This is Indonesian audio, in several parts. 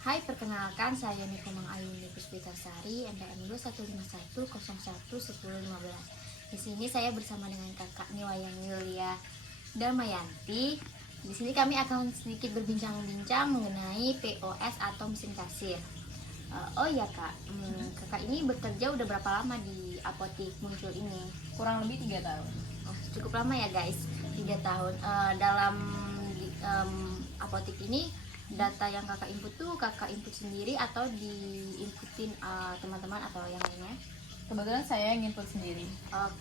Hai, perkenalkan saya Nikomang Ayuni Puspitasari, NPM 2151011015. Di sini saya bersama dengan kakak Niwayang Yulia Damayanti. Di sini kami akan sedikit berbincang-bincang mengenai POS atau mesin kasir. Oh iya kak, kakak ini bekerja udah berapa lama di apotik muncul ini? Kurang lebih 3 tahun. Oh, cukup lama ya guys, 3 tahun. Dalam apotik ini data yang kakak input tuh kakak input sendiri atau diinputin teman-teman atau yang lainnya? Kebetulan saya yang input sendiri.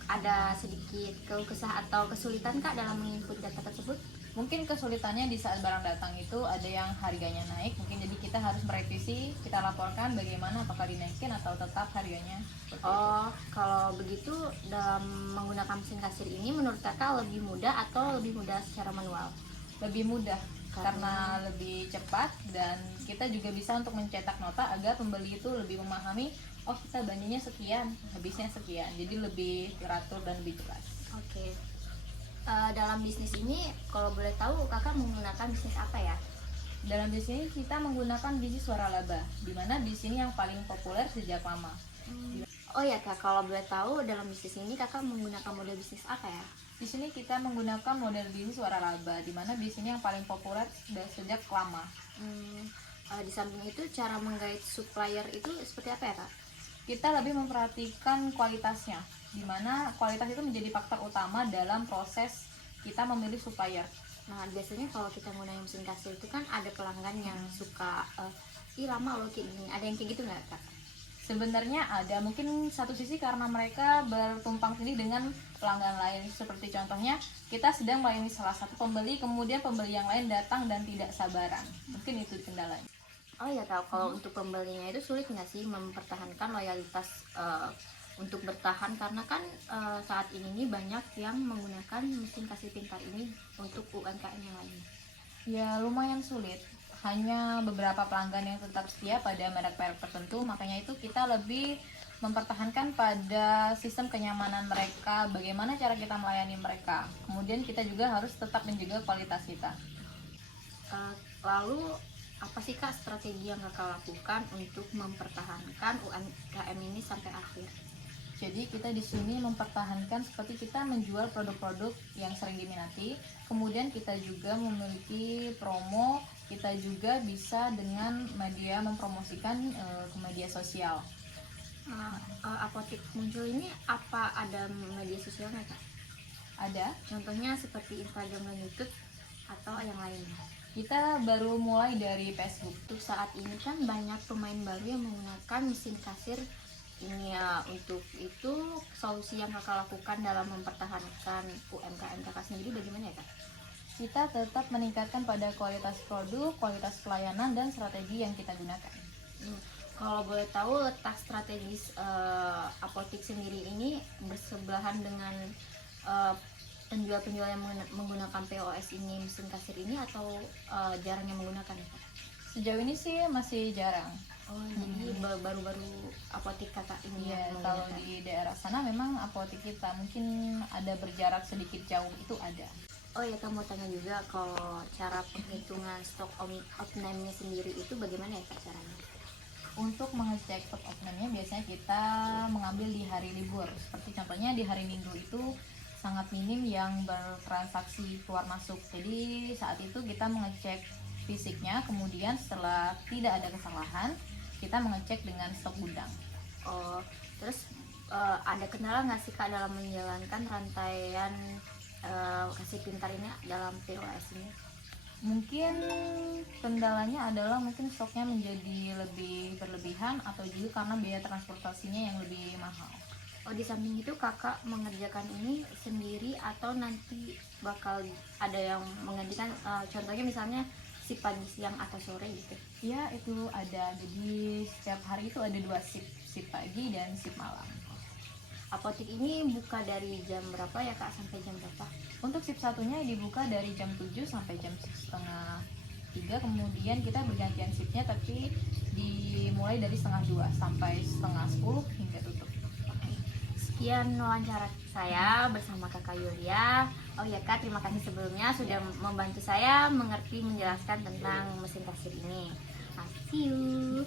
Ada sedikit keluh kesah atau kesulitan kak dalam menginput data tersebut? Mungkin kesulitannya di saat barang datang itu ada yang harganya naik, mungkin jadi kita harus merevisi, kita laporkan bagaimana apakah dinaikin atau tetap harganya. Kalau begitu dalam menggunakan mesin kasir ini menurut kakak lebih mudah atau lebih mudah secara manual? Lebih mudah karena lebih cepat, dan kita juga bisa untuk mencetak nota agar pembeli itu lebih memahami, oh kita belanjanya sekian, habisnya sekian, jadi lebih teratur dan lebih jelas. Oke. Dalam bisnis ini kalau boleh tahu kakak menggunakan bisnis apa ya? Dalam bisnis ini kita menggunakan bisnis waralaba, di mana bisnis ini yang paling populer sejak lama. Oh ya kak, kalau boleh tahu dalam bisnis ini kakak menggunakan model bisnis apa ya? Di sini kita menggunakan model bisnis waralaba, di mana bisnis ini yang paling populer sejak lama. Di samping itu cara menggait supplier itu seperti apa ya kak? Kita lebih memperhatikan kualitasnya, di mana kualitas itu menjadi faktor utama dalam proses kita memilih supplier. Nah biasanya kalau kita menggunakan mesin kasir itu kan ada pelanggan yang suka ih lama loh kayak gini, ada yang kayak gitu nggak kak? Sebenarnya ada, mungkin satu sisi karena mereka bertumpang tindih dengan pelanggan lain. Seperti contohnya, kita sedang melayani salah satu pembeli, kemudian pembeli yang lain datang dan tidak sabaran. Mungkin itu kendalanya. Oh ya kak, kalau untuk pembelinya itu sulit nggak sih mempertahankan loyalitas untuk bertahan, karena kan saat ini nih banyak yang menggunakan mesin kasir pintar ini untuk UMKM yang lain. Ya lumayan sulit, hanya beberapa pelanggan yang tetap setia pada merek-merek tertentu, makanya itu kita lebih mempertahankan pada sistem kenyamanan mereka, bagaimana cara kita melayani mereka. Kemudian kita juga harus tetap menjaga kualitas kita. Lalu apa sih kak strategi yang kakak lakukan untuk mempertahankan UMKM ini sampai akhir? Jadi kita di sini mempertahankan seperti kita menjual produk-produk yang sering diminati, kemudian kita juga memiliki promo, kita juga bisa dengan media mempromosikan ke media sosial. Apotik muncul ini apa ada media sosialnya kak? Ada. Contohnya seperti Instagram dan YouTube atau yang lainnya? Kita baru mulai dari Facebook. Untuk saat ini kan banyak pemain baru yang menggunakan mesin kasir ini ya. Untuk itu solusi yang kakak lakukan dalam mempertahankan UMKM kakak sendiri bagaimana ya kak? Kita tetap meningkatkan pada kualitas produk, kualitas pelayanan, dan strategi yang kita gunakan. Kalau boleh tahu letak strategis apotik sendiri ini bersebelahan dengan penjual-penjual yang menggunakan POS ini, mesin kasir ini, atau jarang yang menggunakan ya kak? Sejauh ini sih masih jarang. Jadi baru-baru apotik kakak ini Ya, yang kalau menggunakan. di daerah sana memang apotek kita mungkin ada berjarak sedikit jauh, itu ada. Oh ya, kamu tanya juga kalau cara penghitungan stok outname-nya sendiri itu bagaimana ya kak caranya? Untuk mengecek stok outname-nya biasanya kita mengambil di hari libur. Seperti contohnya di hari Minggu itu sangat minim yang bertransaksi keluar masuk. Jadi saat itu kita mengecek fisiknya, kemudian setelah tidak ada kesalahan, kita mengecek dengan stok gudang. Terus ada kendala nggak sih kak dalam menjalankan rantaian kasir pintar ini dalam POS ini? Mungkin kendalanya adalah mungkin stoknya menjadi lebih berlebihan, atau juga karena biaya transportasinya yang lebih mahal. Di samping itu kakak mengerjakan ini sendiri atau nanti bakal ada yang menggantikan, contohnya misalnya shift pagi, siang, atau sore gitu? Ya, itu ada. Jadi setiap hari itu ada 2 shift pagi dan shift malam. Apotek ini buka dari jam berapa ya kak sampai jam berapa? Untuk shift satunya dibuka dari jam 7 sampai jam setengah 3, kemudian kita bergantian shiftnya, tapi dimulai dari setengah 2 sampai setengah 10 hingga tutup. Sekian wawancara saya bersama kakak Yulia. Oh ya kak, terima kasih sebelumnya sudah membantu saya mengerti menjelaskan tentang mesin kasir ini. See you.